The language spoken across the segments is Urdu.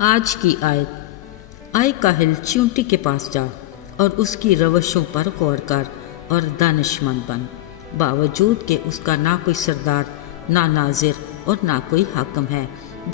آج کی آیت، آئے کاہل چیونٹی کے پاس جا اور اس کی روشوں پر غور کر اور دانش مند بن، باوجود کہ اس کا نہ کوئی سردار، نہ ناظر اور نہ کوئی حاکم ہے۔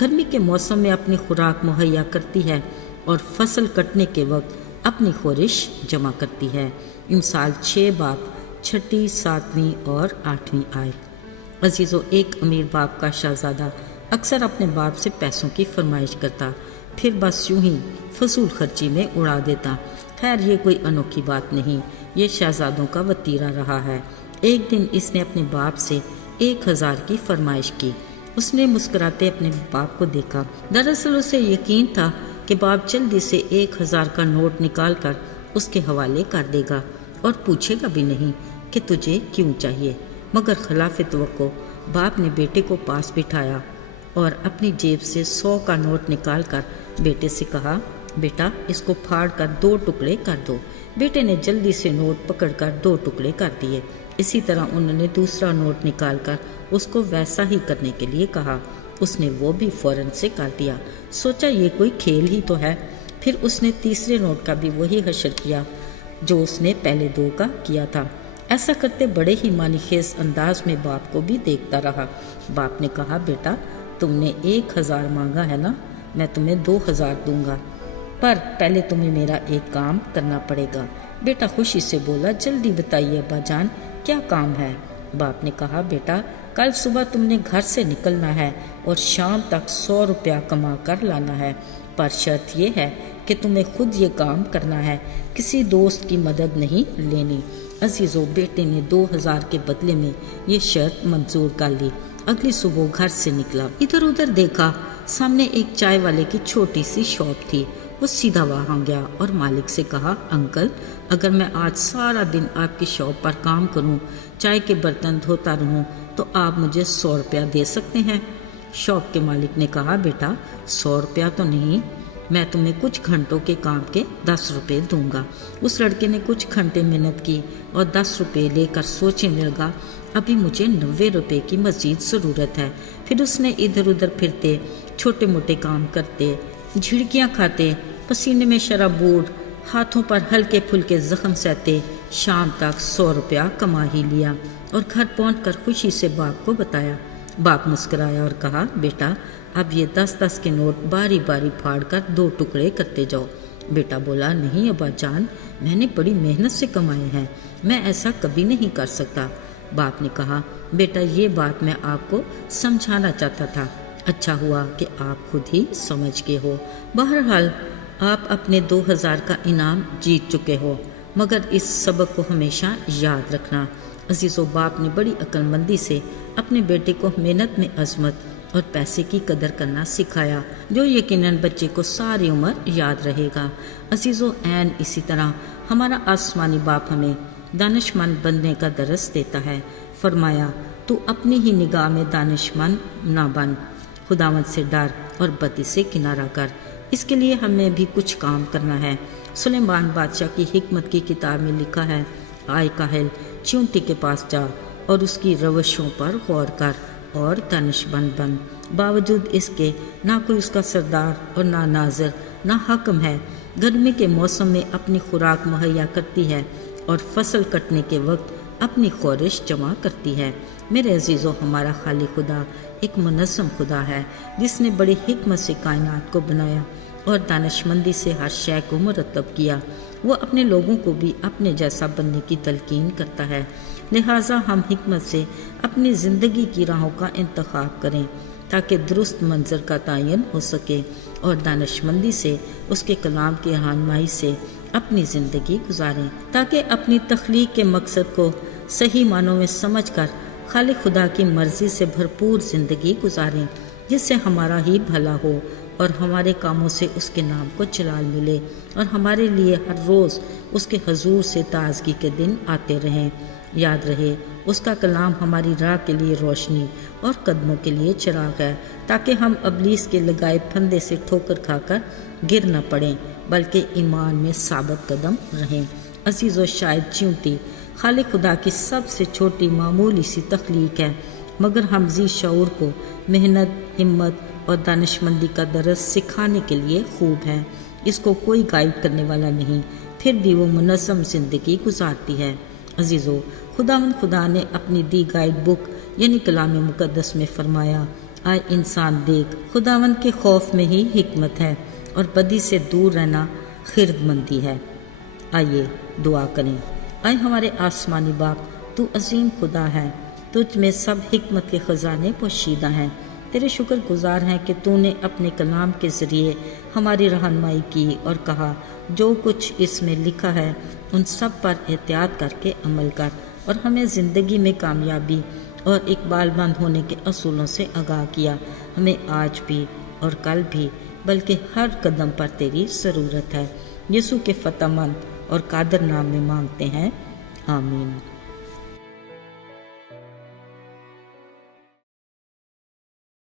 گرمی کے موسم میں اپنی خوراک مہیا کرتی ہے اور فصل کٹنے کے وقت اپنی خورش جمع کرتی ہے۔ امثال 6 باب 6، 7 اور 8 آیت۔ عزیزو، ایک امیر باپ کا شہزادہ اکثر اپنے باپ سے پیسوں کی فرمائش کرتا، پھر بس یوں ہی فضول خرچی میں اڑا دیتا۔ خیر، یہ کوئی انوکھی بات نہیں، یہ شہزادوں کا وتیرہ رہا ہے۔ ایک دن اس نے اپنے باپ سے 1000 کی فرمائش کی۔ اس نے مسکراتے اپنے باپ کو دیکھا۔ دراصل اسے یقین تھا کہ باپ جلدی سے 1000 کا نوٹ نکال کر اس کے حوالے کر دے گا اور پوچھے گا بھی نہیں کہ تجھے کیوں چاہیے، مگر خلاف توقع باپ نے بیٹے کو پاس بٹھایا اور اپنی جیب سے 100 کا نوٹ نکال کر بیٹے سے کہا، بیٹا اس کو پھاڑ کر 2 ٹکڑے کر دو۔ بیٹے نے جلدی سے نوٹ پکڑ کر 2 ٹکڑے کر دیے۔ اسی طرح انہوں نے دوسرا نوٹ نکال کر اس کو ویسا ہی کرنے کے لیے کہا۔ اس نے وہ بھی فوراً سے کر دیا۔ سوچا یہ کوئی کھیل ہی تو ہے۔ پھر اس نے تیسرے نوٹ کا بھی وہی حشر کیا جو اس نے پہلے 2 کا کیا تھا۔ ایسا کرتے بڑے ہی معنی خیز انداز میں باپ کو بھی دیکھتا رہا۔ باپ نے کہا، بیٹا تم نے 1000 مانگا ہے نا، میں تمہیں 2000 دوں گا، پر پہلے تمہیں میرا ایک کام کرنا پڑے گا۔ بیٹا خوشی سے بولا، جلدی بتائیے ابا جان، کیا کام ہے؟ باپ نے کہا، بیٹا کل صبح تم نے گھر سے نکلنا ہے اور شام تک 100 روپیہ کما کر لانا ہے، پر شرط یہ ہے کہ تمہیں خود یہ کام کرنا ہے، کسی دوست کی مدد نہیں لینی۔ عزیزو، بیٹے نے 2000 کے بدلے میں یہ شرط منظور کر لی۔ اگلی صبح گھر سے نکلا، ادھر ادھر دیکھا، سامنے ایک چائے والے کی چھوٹی سی شاپ تھی۔ وہ سیدھا وہاں گیا اور مالک سے کہا، انکل اگر میں آج سارا دن آپ کی شاپ پر کام کروں، چائے کے برتن دھوتا رہوں، تو آپ مجھے 100 روپیہ دے سکتے ہیں؟ شاپ کے مالک نے کہا، بیٹا 100 روپیہ تو نہیں، میں تمہیں کچھ گھنٹوں کے کام کے 10 روپے دوں گا۔ اس لڑکے نے کچھ گھنٹے محنت کی اور 10 روپے لے کر سوچنے لگا، ابھی مجھے 90 روپے کی مزید ضرورت ہے۔ پھر اس نے ادھر ادھر پھرتے، چھوٹے موٹے کام کرتے، جھڑکیاں کھاتے، پسینے میں شرابور، ہاتھوں پر ہلکے پھلکے زخم سہتے، شام تک 100 روپیہ کما ہی لیا اور گھر پہنچ کر خوشی سے باپ کو بتایا۔ باپ مسکرایا اور کہا، بیٹا اب یہ 10 کے نوٹ باری باری پھاڑ کر 2 ٹکڑے کرتے جاؤ۔ بیٹا بولا، نہیں ابا جان، میں نے بڑی محنت سے کمائے ہیں، میں ایسا کبھی نہیں کر سکتا۔ باپ نے کہا، بیٹا یہ بات میں آپ کو سمجھانا چاہتا تھا، اچھا ہوا کہ آپ خود ہی سمجھ گئے ہو۔ بہرحال آپ اپنے 2000 کا انعام جیت چکے ہو، مگر اس سبق کو ہمیشہ یاد رکھنا۔ عزیزو، باپ نے بڑی عقل مندی سے اپنے بیٹے کو محنت میں عظمت اور پیسے کی قدر کرنا سکھایا، جو یقیناً بچے کو ساری عمر یاد رہے گا۔ عزیزو، عین اسی طرح ہمارا آسمانی باپ ہمیں دانش مند بننے کا درس دیتا ہے۔ فرمایا، تو اپنی ہی نگاہ میں دانش مند نہ بن، خداوند سے ڈر اور بدی سے کنارہ کر۔ اس کے لیے ہمیں بھی کچھ کام کرنا ہے۔ سلیمان بادشاہ کی حکمت کی کتاب میں لکھا ہے، آئے کاہل چیونٹی کے پاس جا اور اس کی روشوں پر غور کر اور دانش مند بن، باوجود اس کے نہ کوئی اس کا سردار اور نہ ناظر نہ حاکم ہے۔ گرمی کے موسم میں اپنی خوراک مہیا کرتی ہے اور فصل کٹنے کے وقت اپنی خورش جمع کرتی ہے۔ میرے عزیزو، ہمارا خالق خدا ایک منظم خدا ہے، جس نے بڑی حکمت سے کائنات کو بنایا اور دانش مندی سے ہر شے کو مرتب کیا۔ وہ اپنے لوگوں کو بھی اپنے جیسا بننے کی تلقین کرتا ہے، لہٰذا ہم حکمت سے اپنی زندگی کی راہوں کا انتخاب کریں تاکہ درست منظر کا تعین ہو سکے اور دانش مندی سے اس کے کلام کی رہنمائی سے اپنی زندگی گزاریں، تاکہ اپنی تخلیق کے مقصد کو صحیح معنوں میں سمجھ کر خالق خدا کی مرضی سے بھرپور زندگی گزاریں، جس سے ہمارا ہی بھلا ہو اور ہمارے کاموں سے اس کے نام کو جلال ملے اور ہمارے لیے ہر روز اس کے حضور سے تازگی کے دن آتے رہیں۔ یاد رہے، اس کا کلام ہماری راہ کے لیے روشنی اور قدموں کے لیے چراغ ہے، تاکہ ہم ابلیس کے لگائے پھندے سے ٹھوکر کھا کر گر نہ پڑیں بلکہ ایمان میں ثابت قدم رہیں۔ عزیزو، شاید چیونٹی خالق خدا کی سب سے چھوٹی معمولی سی تخلیق ہے، مگر ہم ذی شعور کو محنت، ہمت اور دانشمندی کا درس سکھانے کے لیے خوب ہے۔ اس کو کوئی گائیڈ کرنے والا نہیں، پھر بھی وہ منظم زندگی گزارتی ہے۔ عزیزو، خدا نے اپنی دی گائیڈ بک یعنی کلام مقدس میں فرمایا، آئے انسان دیکھ، خداوند کے خوف میں ہی حکمت ہے اور بدی سے دور رہنا خرد مندی ہے۔ آئیے دعا کریں۔ آئے ہمارے آسمانی باپ، تو عظیم خدا ہے، تجھ میں سب حکمت کے خزانے پوشیدہ ہیں۔ تیرے شکر گزار ہیں کہ تو نے اپنے کلام کے ذریعے ہماری رہنمائی کی اور کہا جو کچھ اس میں لکھا ہے ان سب پر احتیاط کر کے عمل کر، اور ہمیں زندگی میں کامیابی اور اقبال مند ہونے کے اصولوں سے آگاہ کیا۔ ہمیں آج بھی اور کل بھی بلکہ ہر قدم پر تیری ضرورت ہے۔ یسوع کے فتح مند اور قادر نام میں مانگتے ہیں، آمین۔